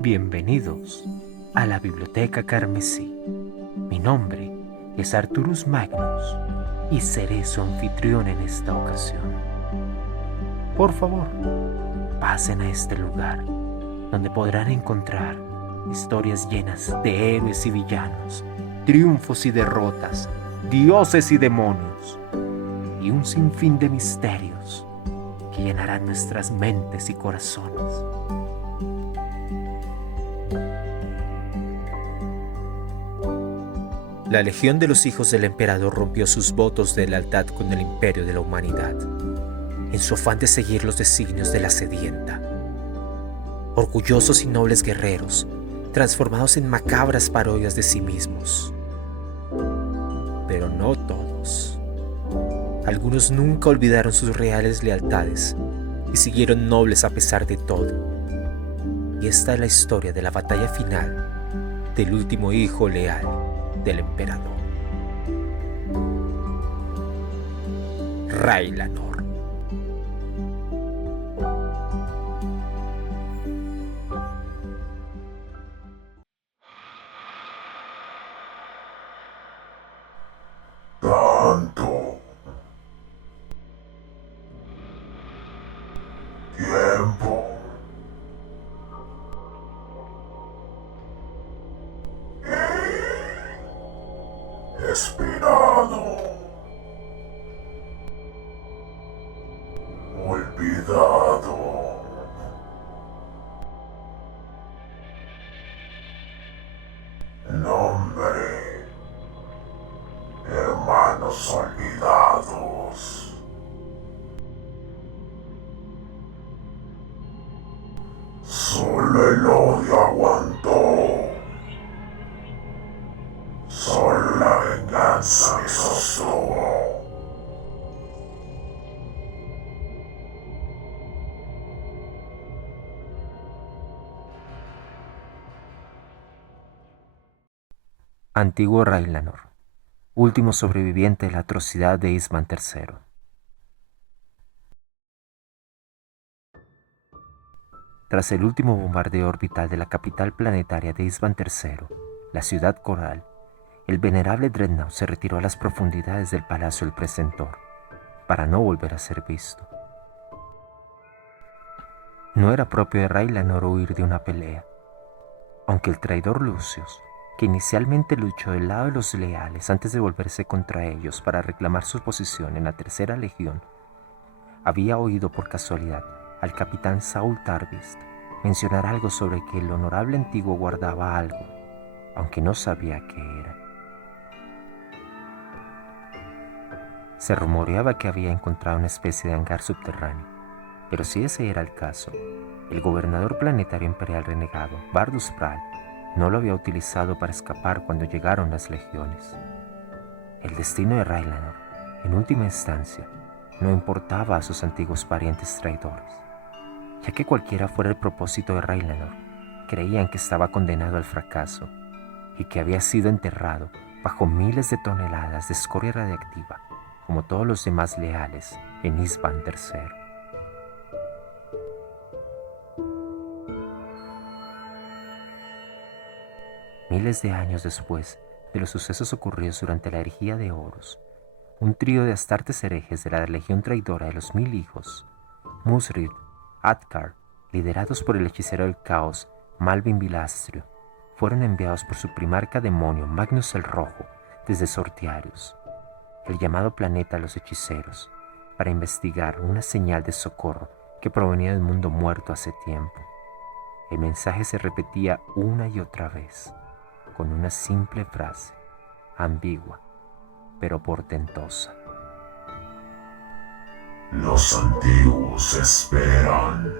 Bienvenidos a la Biblioteca Carmesí. Mi nombre es Arturus Magnus y seré su anfitrión en esta ocasión. Por favor, pasen a este lugar donde podrán encontrar historias llenas de héroes y villanos, triunfos y derrotas, dioses y demonios, y un sinfín de misterios que llenarán nuestras mentes y corazones. La Legión de los Hijos del Emperador rompió sus votos de lealtad con el imperio de la humanidad, en su afán de seguir los designios de la Sedienta. Orgullosos y nobles guerreros, transformados en macabras parodias de sí mismos. Pero no todos. Algunos nunca olvidaron sus reales lealtades y siguieron nobles a pesar de todo. Y esta es la historia de la batalla final del último hijo leal del emperador, Raylanor. Tanto tiempo. Esperado. Olvidado. Nombre. Hermanos olvidados. Solo el odio aguantó. Solo la venganza me sostuvo. Antiguo Raylanor, último sobreviviente de la atrocidad de Isman III. Tras el último bombardeo orbital de la capital planetaria de Isman III, la ciudad coral, el venerable Dreadnought se retiró a las profundidades del Palacio del Precentor, para no volver a ser visto. No era propio de Raylanor huir de una pelea, aunque el traidor Lucius, que inicialmente luchó del lado de los leales antes de volverse contra ellos para reclamar su posición en la Tercera Legión, había oído por casualidad al capitán Saul Tarvist mencionar algo sobre que el honorable antiguo guardaba algo, aunque no sabía qué era. Se rumoreaba que había encontrado una especie de hangar subterráneo, pero si ese era el caso, el gobernador planetario imperial renegado, Bardus Pral, no lo había utilizado para escapar cuando llegaron las legiones. El destino de Raylanor, en última instancia, no importaba a sus antiguos parientes traidores, ya que cualquiera fuera el propósito de Raylanor, creían que estaba condenado al fracaso y que había sido enterrado bajo miles de toneladas de escoria radiactiva, como todos los demás leales en Isban III. Miles de años después de los sucesos ocurridos durante la herejía de Horus, un trío de astartes herejes de la Legión Traidora de los Mil Hijos, Musrid, Atkar, liderados por el hechicero del caos Malvin Vilastrio, fueron enviados por su primarca demonio Magnus el Rojo desde Sortiarius, el llamado planeta de los hechiceros, para investigar una señal de socorro que provenía del mundo muerto hace tiempo. El mensaje se repetía una y otra vez, con una simple frase, ambigua, pero portentosa. Los antiguos esperan.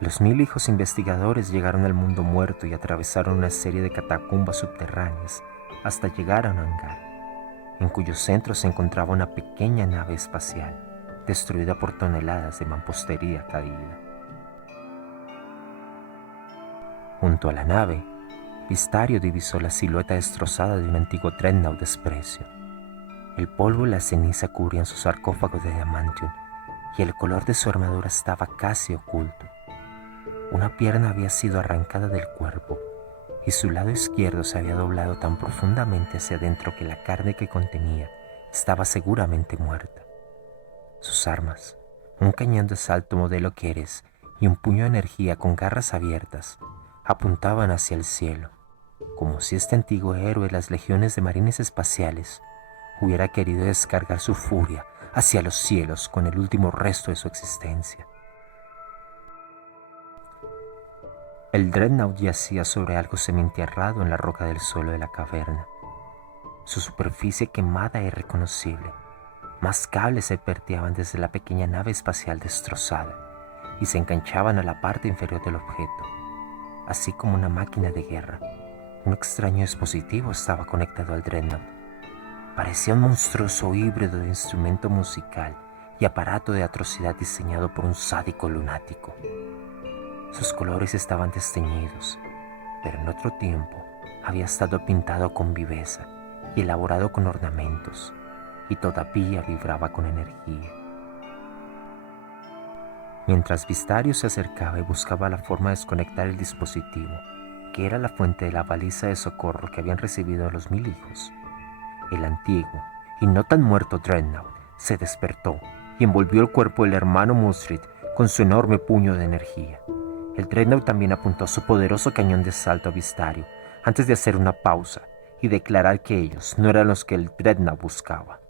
Los 1000 hijos investigadores llegaron al mundo muerto y atravesaron una serie de catacumbas subterráneas hasta llegar a un hangar, en cuyo centro se encontraba una pequeña nave espacial, destruida por toneladas de mampostería caída. Junto a la nave, Vistario divisó la silueta destrozada de un antiguo dreadnought de desprecio. El polvo y la ceniza cubrían su sarcófago de adamantium y el color de su armadura estaba casi oculto. Una pierna había sido arrancada del cuerpo y su lado izquierdo se había doblado tan profundamente hacia adentro que la carne que contenía estaba seguramente muerta. Sus armas, un cañón de asalto modelo Keres y un puño de energía con garras abiertas, apuntaban hacia el cielo, como si este antiguo héroe de las legiones de marines espaciales hubiera querido descargar su furia hacia los cielos con el último resto de su existencia. El dreadnought yacía sobre algo semienterrado en la roca del suelo de la caverna. Su superficie quemada e irreconocible. Más cables se verteaban desde la pequeña nave espacial destrozada y se enganchaban a la parte inferior del objeto, así como una máquina de guerra. Un extraño dispositivo estaba conectado al dreadnought. Parecía un monstruoso híbrido de instrumento musical y aparato de atrocidad diseñado por un sádico lunático. Sus colores estaban desteñidos, pero en otro tiempo había estado pintado con viveza y elaborado con ornamentos, y todavía vibraba con energía. Mientras Vistario se acercaba y buscaba la forma de desconectar el dispositivo, que era la fuente de la baliza de socorro que habían recibido los 1000 hijos, el antiguo y no tan muerto dreadnought se despertó y envolvió el cuerpo del hermano Musrid con su enorme puño de energía. El dreadnought también apuntó su poderoso cañón de asalto a Vistario antes de hacer una pausa y declarar que ellos no eran los que el dreadnought buscaba.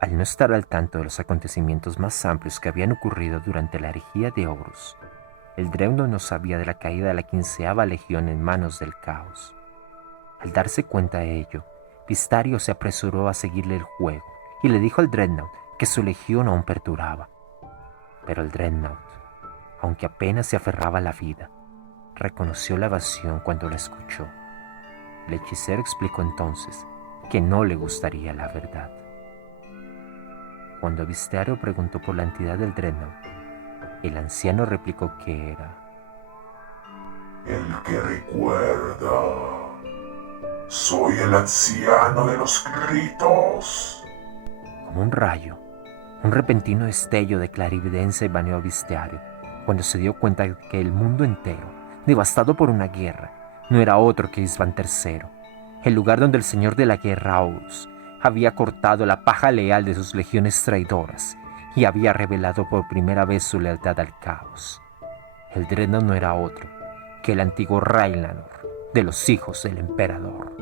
Al no estar al tanto de los acontecimientos más amplios que habían ocurrido durante la herejía de Horus, el dreadnought no sabía de la caída de la 15ª legión en manos del caos. Al darse cuenta de ello, Vistario se apresuró a seguirle el juego y le dijo al dreadnought que su legión aún perduraba. Pero el dreadnought, aunque apenas se aferraba a la vida, reconoció la evasión cuando la escuchó. El hechicero explicó entonces que no le gustaría la verdad. Cuando Vistario preguntó por la entidad del dreadnought, el anciano replicó que era el que recuerda. Soy el anciano de los gritos. Como un rayo, un repentino destello de clarividencia bañó a Vistario cuando se dio cuenta de que el mundo entero, devastado por una guerra, no era otro que Isvan III, el lugar donde el señor de la guerra Horus había cortado la paja leal de sus legiones traidoras y había revelado por primera vez su lealtad al caos. El dreadnought no era otro que el antiguo Reinlanor de los hijos del emperador.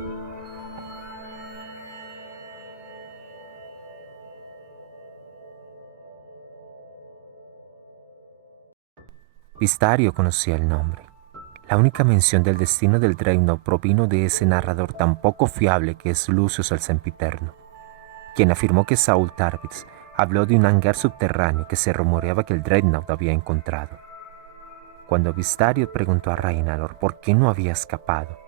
Vistario conocía el nombre. La única mención del destino del dreadnought provino de ese narrador tan poco fiable que es Lucius el Sempiterno, quien afirmó que Saul Tarvis habló de un hangar subterráneo que se rumoreaba que el dreadnought había encontrado. Cuando Vistario preguntó a Reinalor por qué no había escapado,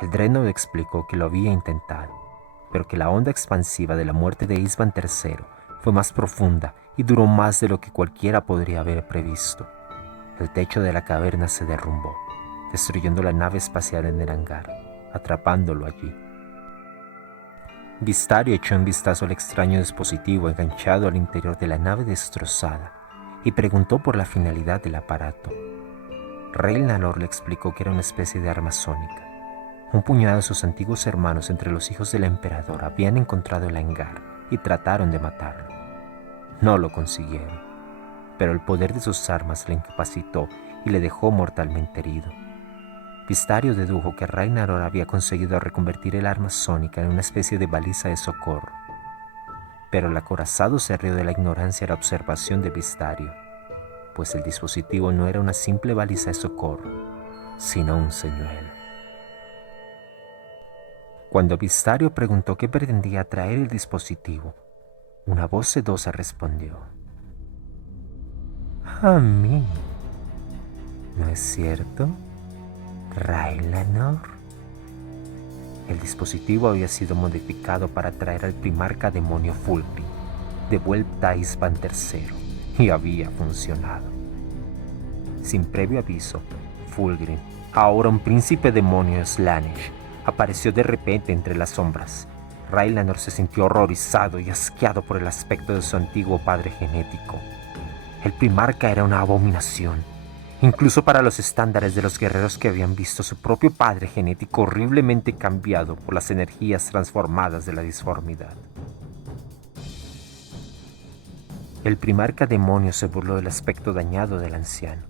el dreadnought explicó que lo había intentado, pero que la onda expansiva de la muerte de Isvan III fue más profunda y duró más de lo que cualquiera podría haber previsto. El techo de la caverna se derrumbó, destruyendo la nave espacial en el hangar, atrapándolo allí. Vistario echó un vistazo al extraño dispositivo enganchado al interior de la nave destrozada y preguntó por la finalidad del aparato. Reinalor le explicó que era una especie de arma sónica. Un puñado de sus antiguos hermanos entre los hijos del emperador habían encontrado el hangar y trataron de matarlo. No lo consiguieron, pero el poder de sus armas le incapacitó y le dejó mortalmente herido. Vistario dedujo que Reinalor había conseguido reconvertir el arma sónica en una especie de baliza de socorro, pero el acorazado se rió de la ignorancia y la observación de Vistario, pues el dispositivo no era una simple baliza de socorro, sino un señuelo. Cuando Vistario preguntó qué pretendía traer el dispositivo, una voz sedosa respondió: «A mí, ¿no es cierto, Reinlanor?» El dispositivo había sido modificado para traer al primarca demonio Fulgrim de vuelta a Isvan III, y había funcionado. Sin previo aviso, Fulgrim, ahora un príncipe demonio Slaanesh, apareció de repente entre las sombras. Ragnaros se sintió horrorizado y asqueado por el aspecto de su antiguo padre genético. El primarca era una abominación, incluso para los estándares de los guerreros que habían visto a su propio padre genético horriblemente cambiado por las energías transformadas de la disformidad. El primarca demonio se burló del aspecto dañado del anciano.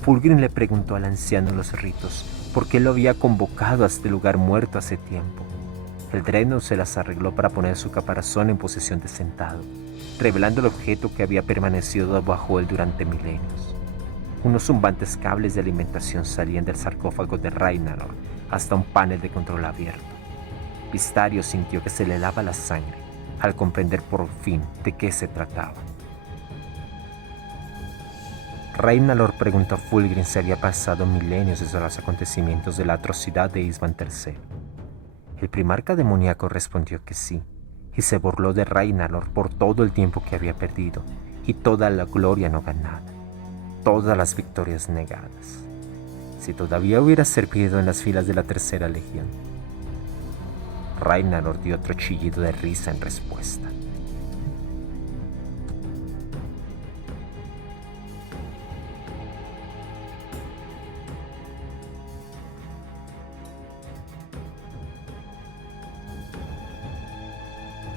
Fulgrim le preguntó al anciano los ritos por qué lo había convocado a este lugar muerto hace tiempo. El Dreadnought se las arregló para poner su caparazón en posición de sentado, revelando el objeto que había permanecido bajo él durante milenios. Unos zumbantes cables de alimentación salían del sarcófago de Ragnaros hasta un panel de control abierto. Vistario sintió que se le helaba la sangre al comprender por fin de qué se trataba. Ragnaros preguntó a Fulgrim si había pasado milenios desde los acontecimientos de la atrocidad de Isvan III. El primarca demoníaco respondió que sí, y se burló de Ragnaros por todo el tiempo que había perdido y toda la gloria no ganada, todas las victorias negadas. Si todavía hubiera servido en las filas de la Tercera Legión. Ragnaros dio otro chillido de risa en respuesta.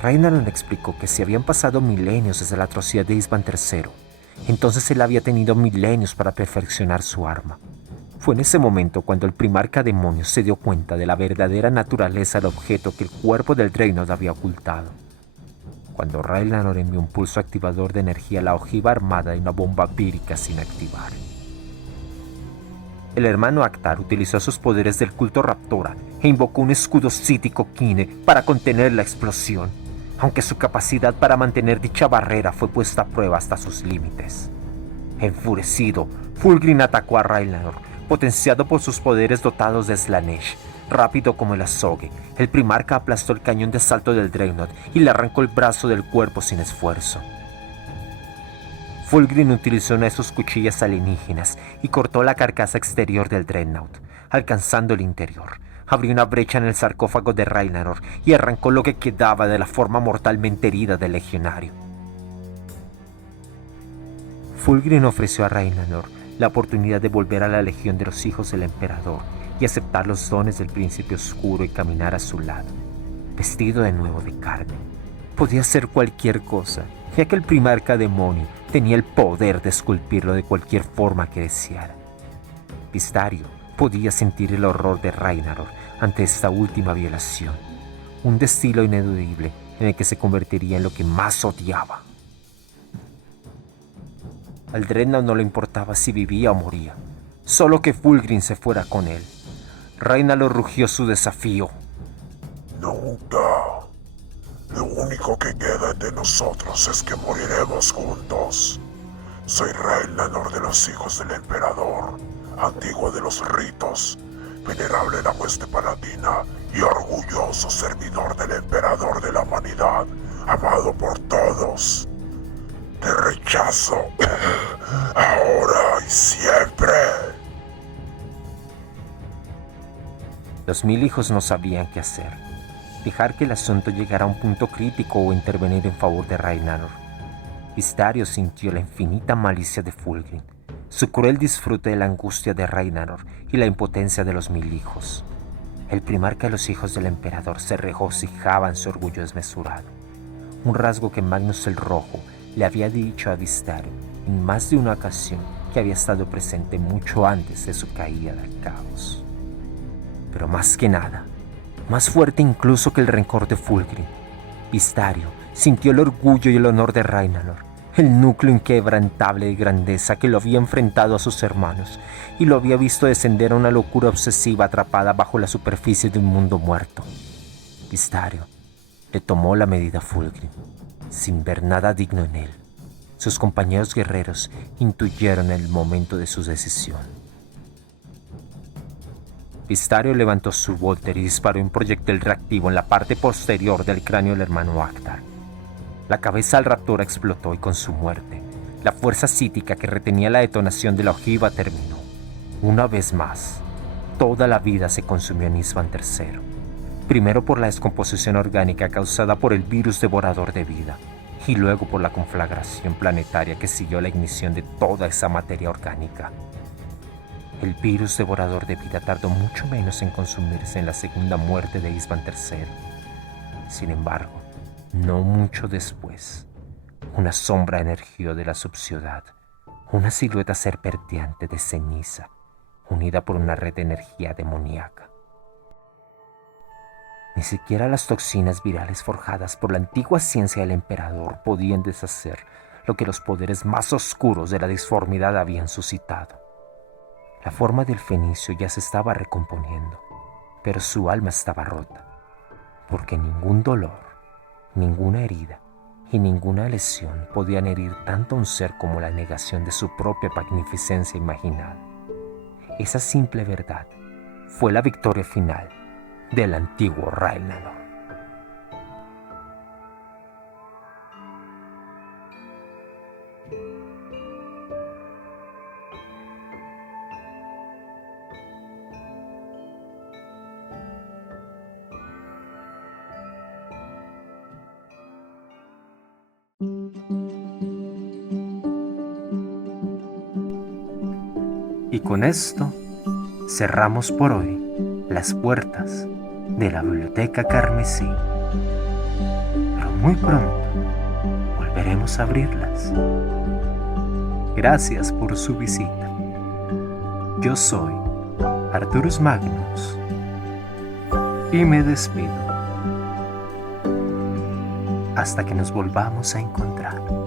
Ragnaros le explicó que si habían pasado milenios desde la atrocidad de Isvan III, entonces él había tenido milenios para perfeccionar su arma. Fue en ese momento cuando el primarca demonio se dio cuenta de la verdadera naturaleza del objeto que el cuerpo del Dreadnought había ocultado. Cuando Ragnaros envió un pulso activador de energía a la ojiva armada y una bomba vírica sin activar. El hermano Actar utilizó sus poderes del culto Raptora e invocó un escudo psíquico Kine para contener la explosión, aunque su capacidad para mantener dicha barrera fue puesta a prueba hasta sus límites. Enfurecido, Fulgrim atacó a Ragnaros, potenciado por sus poderes dotados de Slaanesh. Rápido como el azogue, el primarca aplastó el cañón de asalto del Dreadnought y le arrancó el brazo del cuerpo sin esfuerzo. Fulgrim utilizó una de sus cuchillas alienígenas y cortó la carcasa exterior del Dreadnought, alcanzando el interior. Abrió una brecha en el sarcófago de Ragnaros y arrancó lo que quedaba de la forma mortalmente herida del legionario. Fulgrim ofreció a Ragnaros la oportunidad de volver a la Legión de los Hijos del Emperador y aceptar los dones del Príncipe Oscuro y caminar a su lado, vestido de nuevo de carne. Podía hacer cualquier cosa, ya que el primarca demonio tenía el poder de esculpirlo de cualquier forma que deseara. Vistario podía sentir el horror de Ragnaros ante esta última violación, un destino ineludible en el que se convertiría en lo que más odiaba. Al Dreadnought no le importaba si vivía o moría, solo que Fulgrim se fuera con él. Ragnaros rugió su desafío. Nunca. Lo único que queda de nosotros es que moriremos juntos. Soy Ragnaros de los Hijos del Emperador, antiguo de los ritos, venerable en la hueste palatina y orgulloso servidor del Emperador de la humanidad, amado por todos. Te rechazo, ahora y siempre. Los 1000 hijos no sabían qué hacer. Dejar que el asunto llegara a un punto crítico o intervenir en favor de Ragnaros. Vistario sintió la infinita malicia de Fulgrim, su cruel disfrute de la angustia de Ragnaros y la impotencia de los 1000 hijos. El primarca de los hijos del emperador se regocijaba en su orgullo desmesurado, un rasgo que Magnus el Rojo le había dicho a Vistario en más de una ocasión que había estado presente mucho antes de su caída al caos. Pero más que nada, más fuerte incluso que el rencor de Fulgrim, Vistario sintió el orgullo y el honor de Ragnaros, el núcleo inquebrantable de grandeza que lo había enfrentado a sus hermanos y lo había visto descender a una locura obsesiva atrapada bajo la superficie de un mundo muerto. Vistario le tomó la medida a Fulgrim, sin ver nada digno en él. Sus compañeros guerreros intuyeron el momento de su decisión. Vistario levantó su Volter y disparó un proyectil reactivo en la parte posterior del cráneo del hermano Actar. La cabeza del raptor explotó y con su muerte, La fuerza psíquica que retenía la detonación de la ojiva terminó. Una vez más, toda la vida se consumió en Isvan III. Primero por la descomposición orgánica causada por el virus devorador de vida, y luego por la conflagración planetaria que siguió la ignición de toda esa materia orgánica. El virus devorador de vida tardó mucho menos en consumirse en la segunda muerte de Isvan III. Sin embargo, no mucho después, una sombra emergió de la subciudad, una silueta serpenteante de ceniza, unida por una red de energía demoníaca. Ni siquiera las toxinas virales forjadas por la antigua ciencia del emperador podían deshacer lo que los poderes más oscuros de la disformidad habían suscitado. La forma del fenicio ya se estaba recomponiendo, pero su alma estaba rota, porque ningún dolor, ninguna herida y ninguna lesión podían herir tanto a un ser como la negación de su propia magnificencia imaginada. Esa simple verdad fue la victoria final del antiguo Raelnanor. Y con esto cerramos por hoy las puertas de la Biblioteca Carmesí. Pero muy pronto volveremos a abrirlas. Gracias por su visita. Yo soy Arturus Magnus y me despido hasta que nos volvamos a encontrar.